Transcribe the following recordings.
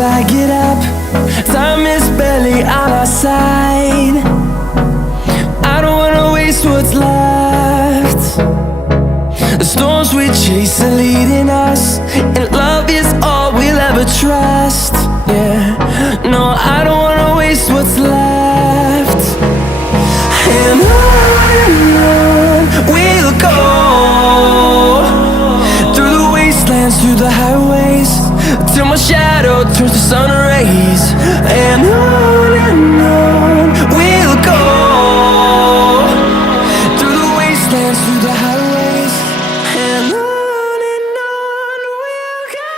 till I get up. Time is barely on our side. I don't wanna waste what's left. The storms we chase are leading us, and love is all we'll ever trust. Yeah, no, I don't wanna waste what's left. And on we'll go, through the wastelands, through the highways, till my shadow turns to sun rays. And on we'll go, through the wastelands, through the highways, and on we'll go.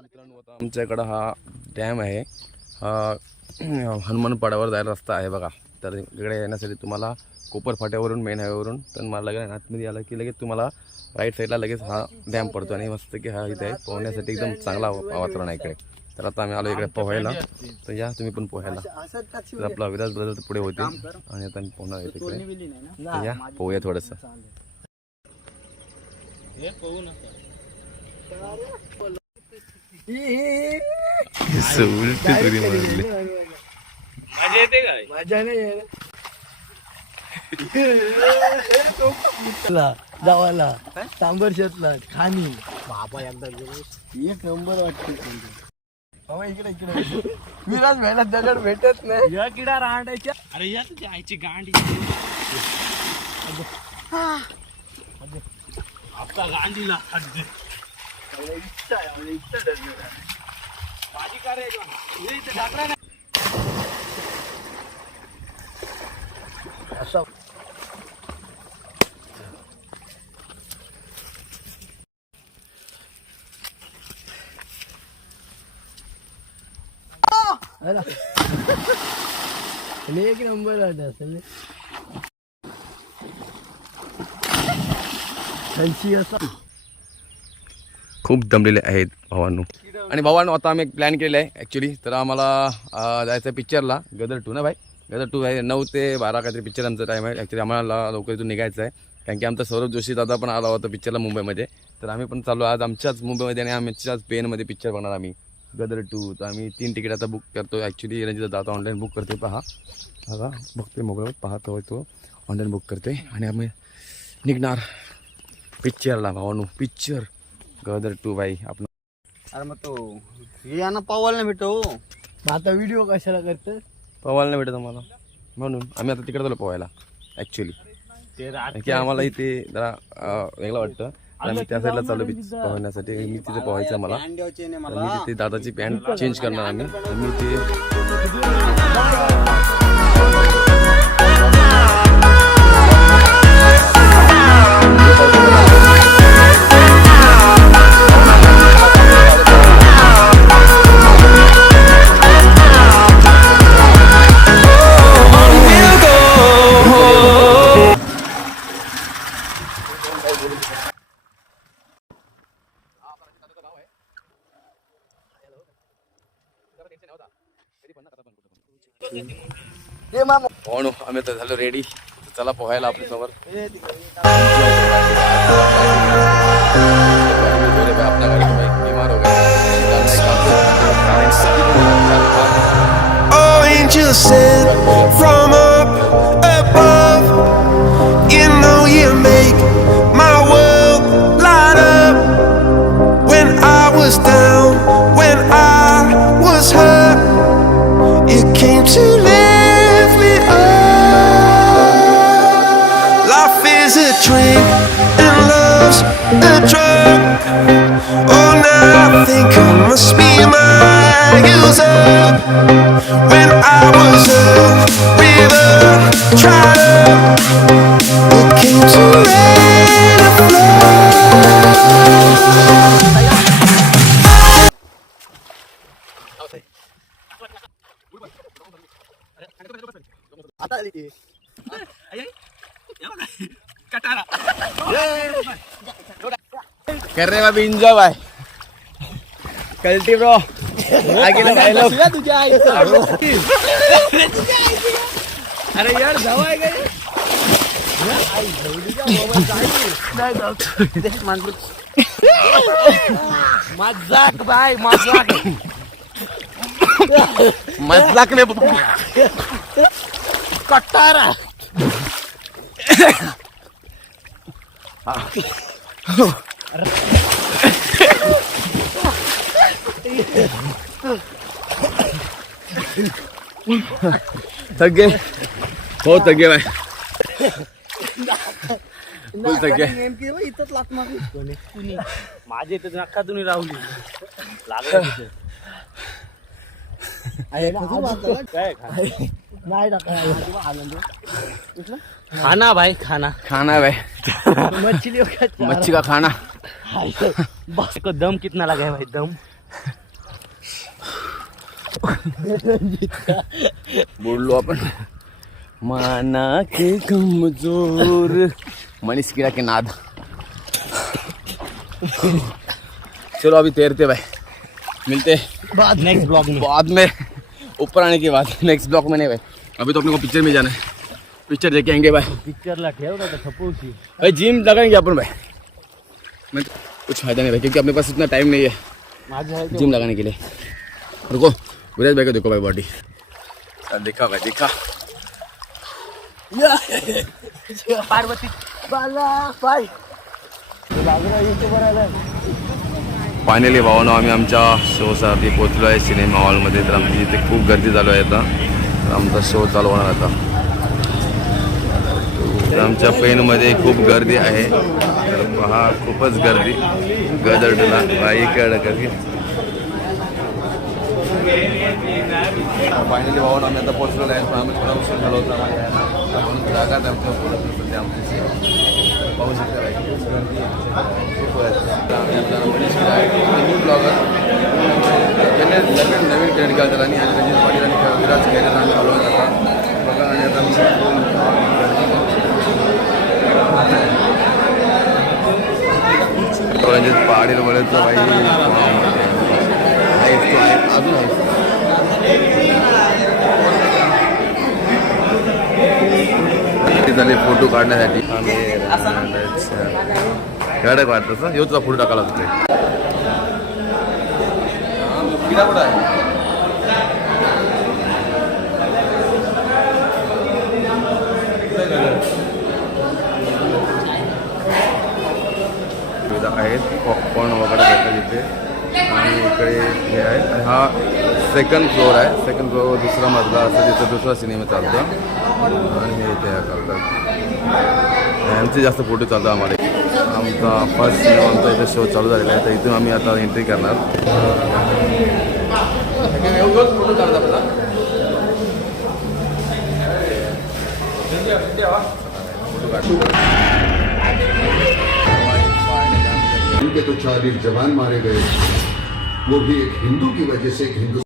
मित्रांनो, आता आमच्याकडं हा dam आहे. हा हनुमानपाड्यावर जायला रस्ता आहे बघा. तर इकडे येण्यासाठी तुम्हाला कोपर फाट्यावरून मेन हायवेवरून तर मला लगेच आतमध्ये आलं की लगेच तुम्हाला राईट साईडला लगेच हा डॅम पडतो. आणि मस्त की हा इथे आहे पोहण्यासाठी एकदम चांगला वातावरण आहे इकडे. तर आता आम्ही आलो इकडे पोहायला. तर या तुम्ही पण पोहायला. तर आपला विराज ब्रदर पुढे होते आणि आता मी पोहणार आहे तिकडे. तर या पोहूया थोडंसं. उलटी तुरी मारली. मजा येते काय? मजा नाही जावाला सांबर शेतला खाणी बाबा एकदा एक नंबर वाटते. बाबा इकडे इकडे विराज मेहनत दगड भेटत नाही. या किडा रांडायच्या. अरे या तुझ्या आईची गांडी. आपला गांडीला भाजी का रे इथे ढाकरा ना. असं एक नंबर वाटत असेल. खूप दमलेले आहेत भावांनो. आणि भावांनो, आता आम्ही एक प्लॅन केलेला आहे ॲक्च्युली. तर आम्हाला जायचं आहे पिक्चरला. गदर 2 ना भाई. गदर 2 आहे 9 ते 12 काहीतरी पिक्चर आमचा टाईम आहे. ॲक्च्युली आम्हाला लवकर इथून निघायचं आहे कारण की आमचा सौरभ जोशी दादा पण आला होता पिक्चरला मुंबईमध्ये. तर आम्ही पण चालू आज आमच्याच मुंबईमध्ये आणि आमच्याच पेनमध्ये पिक्चर बघणार आम्ही गदर 2. तर आम्ही 3 तिकीट आता बुक करतो. ॲक्च्युली रंजित दादा ऑनलाईन बुक करते. पहा बघा बघते मोबाईलवर पाहतो तो ऑनलाईन बुक करते आणि आम्ही निघणार पिक्चरला भावांनो. पिक्चर गदर 2 भाई. आपण अरे मग तो यांना पावायला नाही भेटो. आता व्हिडिओ कशाला करतात? पोहायला नाही भेटत आम्हाला म्हणून आम्ही आता तिकडे चालू पोहायला ॲक्च्युली. की आम्हाला इथे जरा वेगळं वाटतं. आम्ही त्या साईडला चालू बीच पोहण्यासाठी. मी तिथे पोहायचं मला. मी तिथे दादाची पॅन्ट चेंज करणार आम्ही. मी ते पोहणू. आम्ही आता झालो रेडी. चला पोहायला आपल्या समोर. Oh, angels sent from up above, you know you make my world light up. When I was down, when I was hurt, you came to lift me up. Life is a drink and love's a drug. Oh, now I think I must be my use up. When I was a river dried up, it came to rain and flood. कर रे बाबी enjoy bye. कल्टी bro. तुझ्या आईचं अरे यार जावाय काय मजाक bye मजाक मजाक में कट्टारा थक गए बहुत थक गए भाई फुल थक गए इथंच लात मारली कुणी माझे इथे नका तुम्ही राहुली लागलं काय नाही खाना भाई खाना खाना है भाई मछली मच्छी का खाना बस को दम कितना लगा है भाई दम बोललो आपण माना के कमजोर मनीष कीड़ा के नाद चलो अभी तैरते भाई मिलते बाद नेक्स्ट ब्लॉग में बाद में ऊपर आने के बाद नेक्स्ट ब्लॉक में नहीं भाई अभी तो अपने को पिक्चर में जाना है पिक्चर देखे आएंगे भाई पिक्चर ला ठेव ना थपोशी भाई जिम लगाएंगे अपन भाई मैं कुछ फायदा नहीं भाई क्योंकि अपने पास इतना टाइम नहीं है माझे आहे जिम लगाने के लिए रुको विराज भाई को देखो भाई बॉडी देखा भाई देखा पार्वती बाला बाय लागला युट्यूबर आला फायनली भावानं आम्ही आमच्या शोसाठी पोचलो आहे सिनेमा हॉलमध्ये तर आमची इथे खूप गर्दी चालू आहे आता तर आमचा शो चालू होणार आता तर आमच्या पेनमध्ये खूप गर्दी आहे तर पहा खूपच गर्दी गदरला बाईकडं गर्दी फायनली भावानं आम्ही आता पोचलेलो आहे पण आम्ही थोडा उशीर झाला होता म्हणून जागाच आमच्या बोलत सध्या आमच्याशी पाहू शकता भाई खूप गर्दी खूप आम्ही आपल्याला मनीष न्यू ब्लॉगर त्याने नवीन ट्रेंड केला त्याला आणि रंजित पाटील आणि विराज केलेला आम्ही आलो आता बघा आणि आता रंजित पाटील बोलायचं भाई अजून आहे झाले फोटो काढण्यासाठी कडक वाटतं येऊ तुला फोटो टाकायला लागतो सुविधा आहेत पॉपकॉर्न वगैरे भेटतात तिथे आणि इकडे हे आहे आणि हा सेकंड फ्लोअर आहे सेकंड फ्लोअर दुसरा मजला असं तिथं दुसरा सिनेमा चालतं आणि हे इथे करतात यांचे जास्त फोटो चालतात आम्हाला आमचा फर्स्ट सिनेमा आमचा इथे शो चालू झालेला आहे तर इथून आम्ही आता एंट्री करणार फोटो काढतात उनके तो 40 जवान मारे गए वो भी एक हिंदू की वजह से एक हिंदू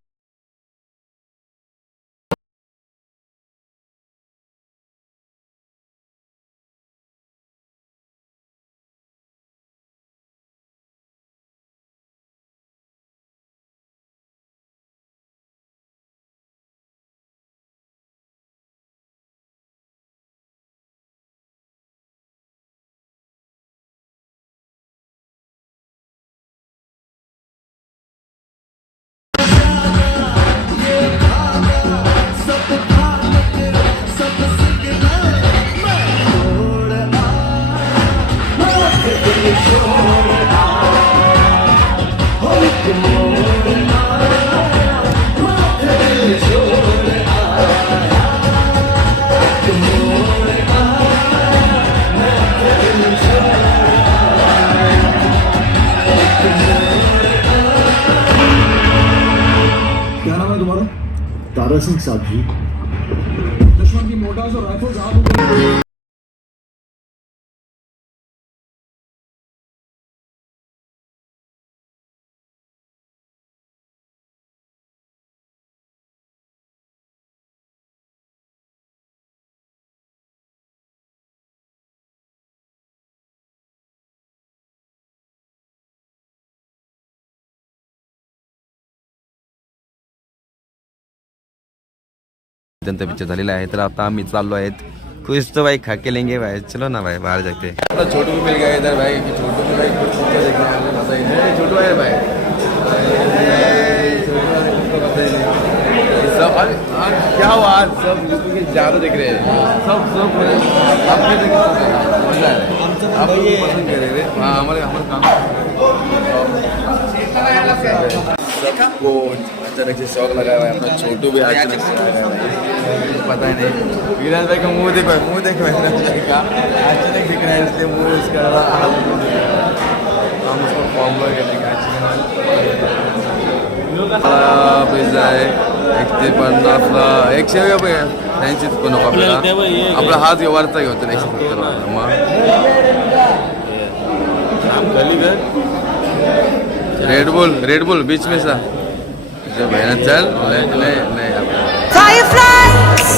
तारा सिंह साहब जी दुश्मन की मोटार्स और राइफल्स त्यांचा पिक्चर झालेला आहे. तर आता आम्ही चाललो आहेत खुश तो भाई खा के लेंगे भाई. चलो ना भाई बाहर जाते. आता छोटू भी मिल गया इधर भाई. छोटू भी भाई कुछ पिक्चर देखने आए हैं. पता ही नहीं छोटू है भाई. सब अरे क्या हुआ आज सब ज़्यादा दिख रहे हैं. सब आपने देखा मजा है. आप लोग पसंद करेंगे. हाँ हमारे काम सबको अचानक से शौक लगा हुआ है. अपना छोटू भी अचानक से आ गया है. पता ही नहीं. विराज भाई का मुंह देखो विराज भाई का अचानक दिख रहा है. इसलिए मुंह इसका हम उसको फॉर्म वर करेंगे. पैसा आहे 150 180 पण नको आपल्याला. आपला हाच व्यवहारचा घेतो 170 मग रेडबुल बीच में सा जो बहना चल नहीं Fireflies,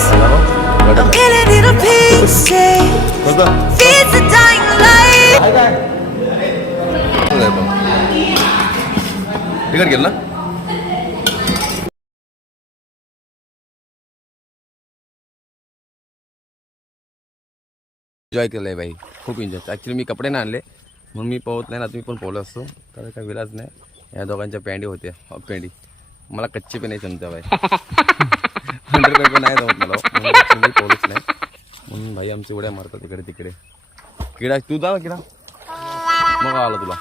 I'm killing little pieces. Feeds the dying light. तिकट गेल ना. एन्जॉय केलं आहे भाई. खूप एन्जॉय. ॲक्च्युली मी कपडे नाही आणले म्हणून मी पोहत नाही ना. तुम्ही पण पोहलो असतो तर काय विलाज नाही. या दोघांच्या पॅन्डी होत्या हाफ पॅन्डी. मला कच्चे पण नाही जमत्या भाई. 100 पण नाही जमत मला म्हणून मी पोहलोच नाही. म्हणून भाई आमची उड्या मारतात इकडे तिकडे. किडा तू जा किडा मग आला तुला.